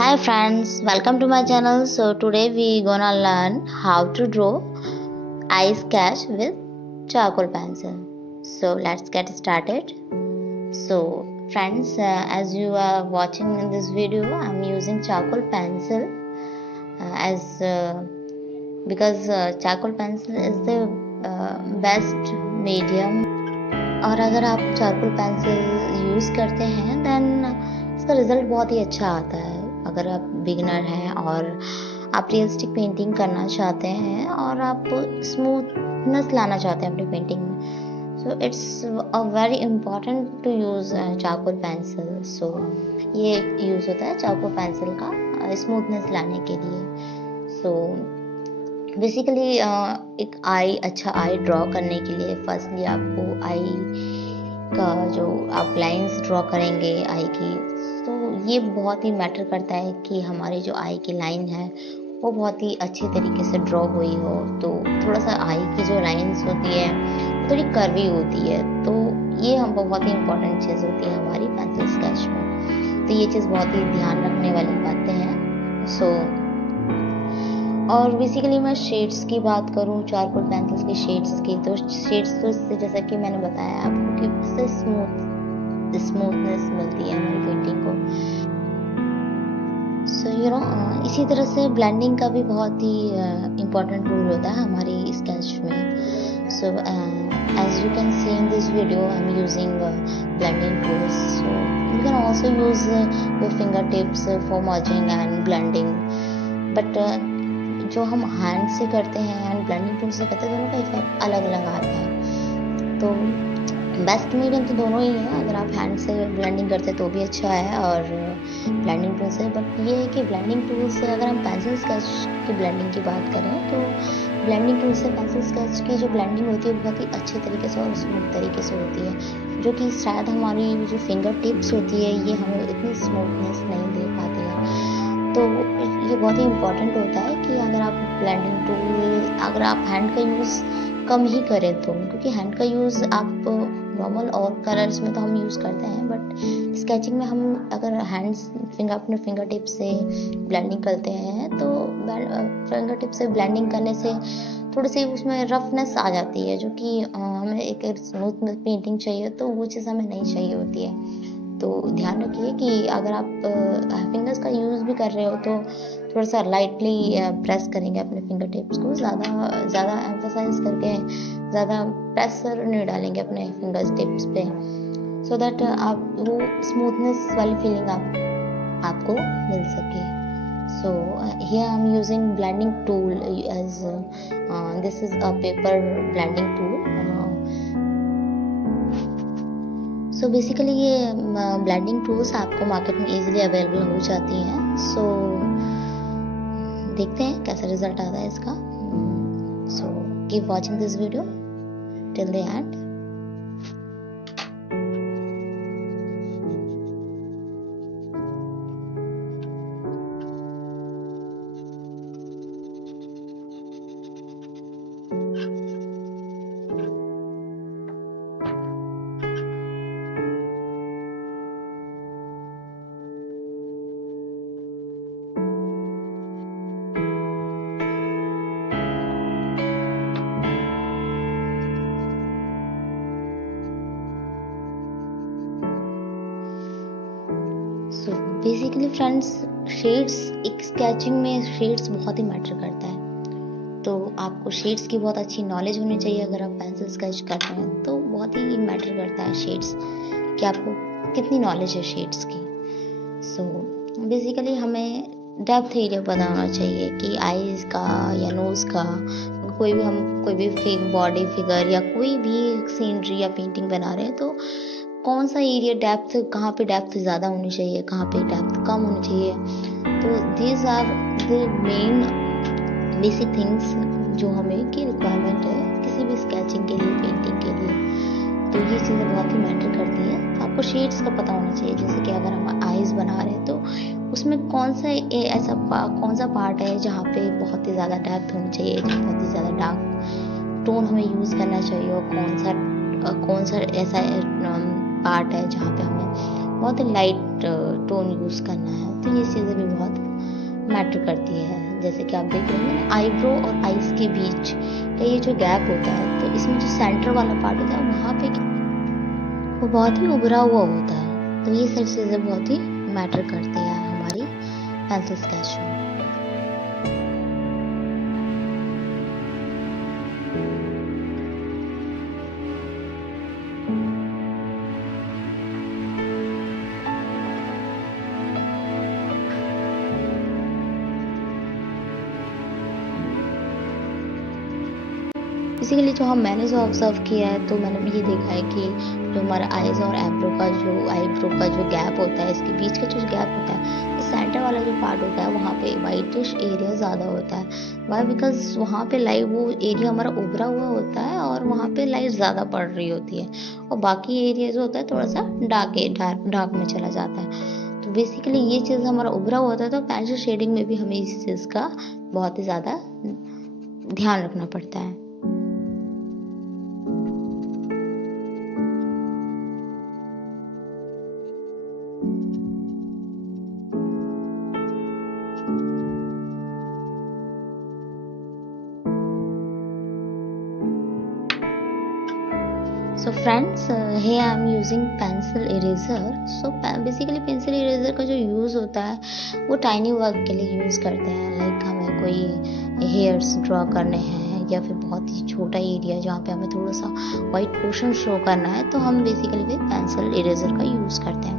Hi friends, welcome to my channel. So today we gonna learn how to draw eye sketch with charcoal pencil. So let's get started. So friends, as you are watching in this video, I'm using charcoal pencil because charcoal pencil is the best medium. और अगर आप charcoal pencil use करते हैं then इसका result बहुत ही अच्छा आता है। अगर आप बिगिनर हैं और आप रियलिस्टिक पेंटिंग करना चाहते हैं और आप स्मूथनेस लाना चाहते हैं अपनी पेंटिंग में, so it's a very important to use charcoal pencil. So ये यूज़ होता है चारकोल पेंसिल का स्मूथनेस लाने के लिए। सो बेसिकली एक अच्छा आई ड्रॉ करने के लिए फर्स्टली आपको आई का जो आप लाइंस ड्रॉ करेंगे आई की, तो ये बहुत ही मैटर करता है कि हमारी जो आई की लाइन है वो बहुत ही अच्छी तरीके से ड्रॉ हुई हो। तो थोड़ा सा आई की जो लाइंस होती है वो थोड़ी कर्वी होती है, तो ये हम बहुत ही इम्पोर्टेंट चीज़ होती है हमारी पेंसिल स्केच में। तो ये चीज़ बहुत ही ध्यान रखने वाली बातें हैं। सो और बेसिकली मैं शेड्स की बात करूँ चारकोल पेंसिल्स के शेड्स की, तो शेड्स तो इससे जैसा कि मैंने बताया आपको कि इससे स्मूथनेस मिलती है हमारी पेंटिंग को। सो इसी तरह से ब्लेंडिंग का भी बहुत ही इम्पोर्टेंट रोल होता है हमारी स्केच में। So as you can see in this video I am using blending tools. So you can also use your finger tips for merging and blending, but जो हम हैंड से करते हैं एंड ब्लेंडिंग टूल से करते हैं दोनों का इफेक्ट अलग अलग आता है। तो बेस्ट मीडियम तो दोनों ही है। अगर आप हैंड से ब्लेंडिंग करते हैं तो भी अच्छा है और ब्लेंडिंग टूल से, बट ये है कि ब्लेंडिंग टूल से अगर हम पेंसिल स्केच की ब्लेंडिंग की बात करें तो ब्लेंडिंग टूल से पेंसिल स्केच की जो ब्लेंडिंग होती है बहुत ही अच्छे तरीके से और स्मूथ तरीके से होती है, जो कि शायद हमारी जो फिंगर टिप्स होती है ये हमें इतनी स्मूथनेस नहीं दे पाती है। तो ये बहुत ही इम्पॉर्टेंट होता है कि अगर आप ब्लेंडिंग टूल अगर आप हैंड का यूज़ कम ही करें तो, क्योंकि हैंड का यूज़ आप नॉर्मल और कलर्स में तो हम यूज़ करते हैं, बट स्केचिंग में हम अगर अपने फिंगर टिप से ब्लेंडिंग करते हैं तो फिंगर टिप से ब्लेंडिंग करने से थोड़ी सी उसमें रफनेस आ जाती है, जो कि हमें एक स्मूथ पेंटिंग चाहिए तो वो चीज़ हमें नहीं चाहिए होती है। तो ध्यान रखिए कि अगर आप फिंगर्स का यूज़ भी कर रहे हो तो थोड़ा सा लाइटली प्रेस करेंगे अपने फिंगर टिप्स को, ज़्यादा एम्फसाइज करके ज़्यादा प्रेशर नहीं डालेंगे अपने फिंगर टिप्स पे, सो दैट आप वो स्मूथनेस वाली फीलिंग आपको मिल सके। So here I am using blending tool as this is a paper blending tool. So basically ये ब्लेंडिंग टूल्स आपको मार्केट में इजीली अवेलेबल हो जाती हैं। सो देखते हैं कैसा रिजल्ट आता है इसका। So keep watching this video till the end. So basically friends, shades एक स्केचिंग में शेड्स बहुत ही मैटर करता है, तो आपको शेड्स की बहुत अच्छी नॉलेज होनी चाहिए। अगर आप पेंसिल स्केच कर रहे हैं तो बहुत ही मैटर करता है शेड्स कि आपको कितनी नॉलेज है शेड्स की। सो बेसिकली हमें डेप्थ एरिया पता होना चाहिए कि आईज का या नोज़ का, कोई भी बॉडी फिगर या कोई भी सीनरी या पेंटिंग बना रहे हैं तो कौन सा एरिया डेप्थ, कहाँ पे डेप्थ ज़्यादा होनी चाहिए, कहाँ पे डेप्थ कम होनी चाहिए। तो these are the main basic things जो हमें की रिक्वायरमेंट है किसी भी स्केचिंग के लिए, पेंटिंग के लिए। तो ये चीज़ें बहुत ही मैटर करती है। तो आपको शेड्स का पता होना चाहिए, जैसे कि अगर हम आईज बना रहे हैं तो उसमें कौन सा पार्ट है जहाँ पे बहुत ही ज़्यादा डेप्थ होनी चाहिए, जहाँ बहुत ही ज़्यादा डार्क टोन हमें यूज़ करना चाहिए, और कौन सा ऐसा पार्ट है जहाँ पे हमें बहुत ही लाइट टोन यूज़ करना है। तो ये चीज़ें भी बहुत मैटर करती है। जैसे कि आप देख रहे हैं ना, आईब्रो और आईज के बीच का ये जो गैप होता है, तो इसमें जो सेंटर वाला पार्ट होता है वहाँ पे वो बहुत ही उभरा हुआ होता है। तो ये सारी चीज़ें बहुत ही मैटर करती है हमारी पेंसिल स्केच में। बेसिकली मैंने जो ऑब्जर्व किया है, तो मैंने भी ये देखा है कि जो हमारा आईज और आईब्रो का जो गैप होता है, इसके बीच का जो गैप होता है, इस सेंटर वाला जो पार्ट होता है वहाँ पे वाइटिश एरिया ज़्यादा होता है। वाई? बिकॉज वहाँ पे लाइट, वो एरिया हमारा उभरा हुआ होता है और वहाँ पे लाइट ज़्यादा पड़ रही होती है, और बाकी एरिया जो होता है थोड़ा सा डार्क में चला जाता है। तो बेसिकली ये चीज़ हमारा उभरा हुआ होता है, तो पेंसिल शेडिंग में भी हमें इस चीज़ का बहुत ही ज़्यादा ध्यान रखना पड़ता है। So friends, here I am using pencil eraser. So basically pencil eraser का जो यूज़ होता है वो टाइनी वर्क के लिए यूज़ करते हैं। लाइक हमें कोई हेयर्स ड्रॉ करने हैं या फिर बहुत ही छोटा एरिया जहाँ पे हमें थोड़ा सा वाइट पोर्शन शो करना है, तो हम बेसिकली पेंसिल इरेजर का यूज़ करते हैं।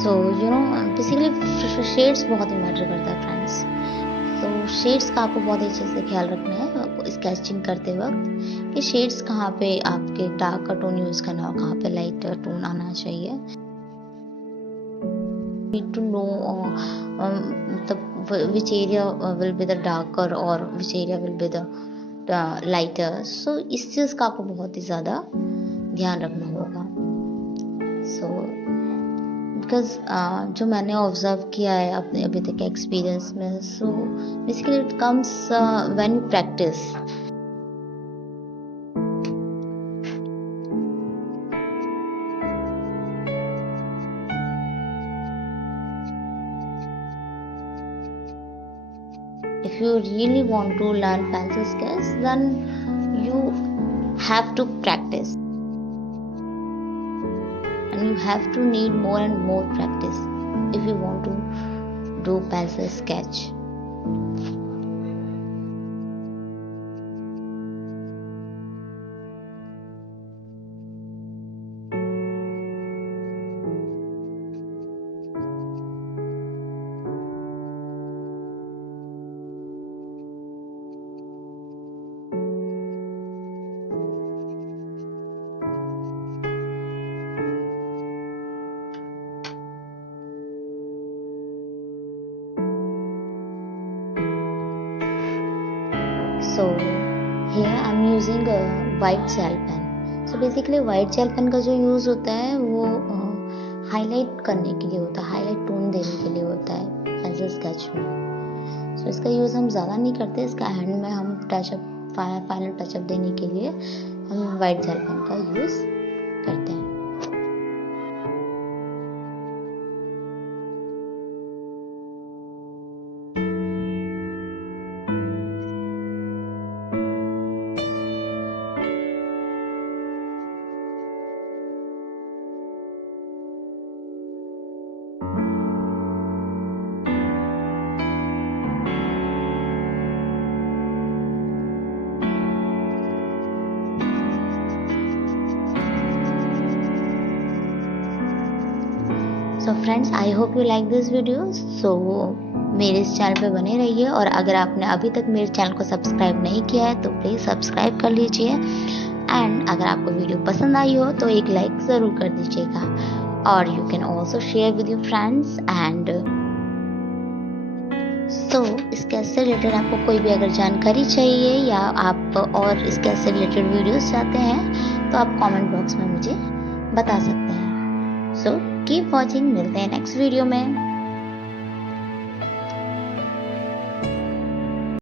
सो बेसिकली शेड्स बहुत ही मैटर करता है फ्रेंड्स। तो शेड्स का आपको बहुत अच्छे से ख्याल रखना है स्केचिंग करते वक्त कि शेड्स कहाँ पे आपके डार्क का टोन यूज़ करना और कहाँ पे लाइट टोन आना चाहिए। Need to know which area will be the darker or which area will be the lighter. So इस चीज़ का आपको बहुत ही ज़्यादा ध्यान रखना होगा। सो बिकॉज जो मैंने ऑब्जर्व किया है अपने अभी तक के एक्सपीरियंस में, so basically it comes when you practice. If you really want to learn pencil sketch, then you have to practice, and you have to need more and more practice if you want to do pencil sketch. So here I'm using a white gel pen. So basically white gel pen का जो use होता है वो highlight करने के लिए होता है, हाईलाइट टोन देने के लिए होता है पेंसिल स्केच में। सो इसका यूज़ हम ज़्यादा नहीं करते, इसका हैंड में हम टचअप फाइनल टचअप देने के लिए हम वाइट जेल पेन का यूज़ करते हैं। So friends, I hope you like this video. So मेरे इस चैनल पे बने रहिए, और अगर आपने अभी तक मेरे चैनल को सब्सक्राइब नहीं किया है तो प्लीज़ सब्सक्राइब कर लीजिए। एंड अगर आपको वीडियो पसंद आई हो तो एक लाइक ज़रूर कर दीजिएगा, और you can also share with your friends. And so sketch से रिलेटेड आपको कोई भी अगर जानकारी चाहिए या आप और स्केच से रिलेटेड वीडियोस चाहते हैं तो आप कमेंट बॉक्स में मुझे बता सकते हैं। सो कीप वॉचिंग, मिलते हैं नेक्स्ट वीडियो में।